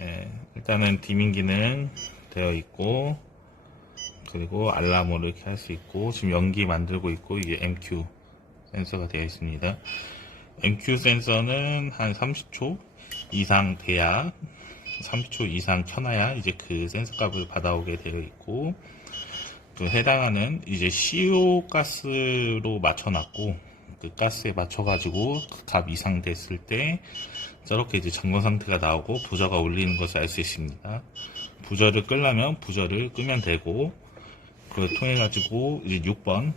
예, 일단은 디밍 기능 되어 있고 그리고 알람으로 이렇게 할 수 있고 지금 연기 만들고 있고 이게 MQ 센서가 되어 있습니다. MQ 센서는 한 30초 이상 돼야 30초 이상 켜놔야 이제 그 센서 값을 받아오게 되어 있고 그 해당하는 이제 CO 가스로 맞춰놨고 그 가스에 맞춰가지고 그 값 이상 됐을 때 저렇게 이제 점검 상태가 나오고 부저가 울리는 것을 알 수 있습니다. 부저를 끄려면 부저를 끄면 되고 그걸 통해 가지고 이제 6번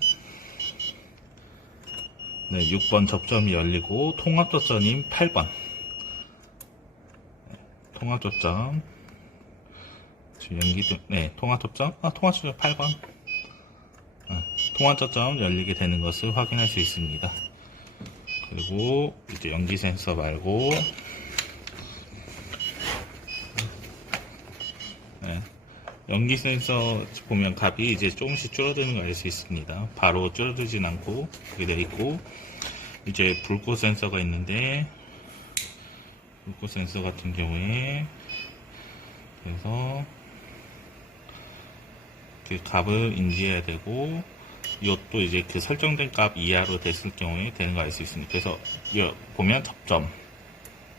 네, 6번 접점이 열리고 통합 접점인 8번. 통합 접점. 지금 연기도 네 통합 접점? 아 통합 접점 8번 통합 접점 열리게 되는 것을 확인할 수 있습니다. 그리고 이제 연기 센서 말고 네, 연기 센서 보면 값이 이제 조금씩 줄어드는 걸 알 수 있습니다. 바로 줄어들진 않고 그게 되어 있고 이제 불꽃 센서가 있는데 불꽃 센서 같은 경우에 그래서 그 값을 인지해야 되고 이것도 이제 그 설정된 값 이하로 됐을 경우에 되는 거 알 수 있습니다. 그래서 여 보면 접점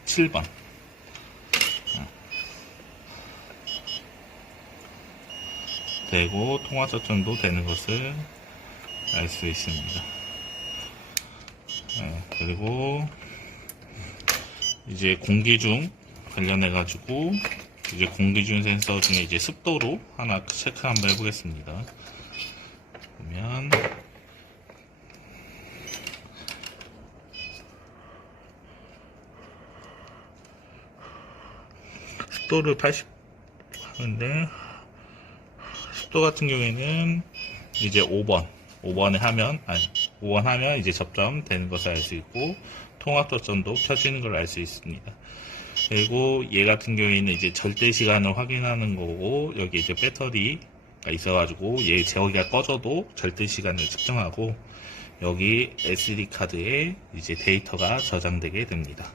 7번 되고 통화 저점도 되는 것을 알 수 있습니다. 네, 그리고 이제 공기 중 관련해 가지고 이제 공기 중 센서 중에 이제 습도로 하나 체크 한번 해보겠습니다. 보면 습도를 80 하는데 습도 같은 경우에는 이제 5번 5번에 하면 아니 5번 하면 이제 접점 되는 것을 알 수 있고 통합 접점도 켜지는 걸 알 수 있습니다. 그리고 얘 같은 경우에는 이제 절대 시간을 확인하는 거고 여기 이제 배터리가 있어가지고 얘 제어기가 꺼져도 절대 시간을 측정하고 여기 SD 카드에 이제 데이터가 저장되게 됩니다.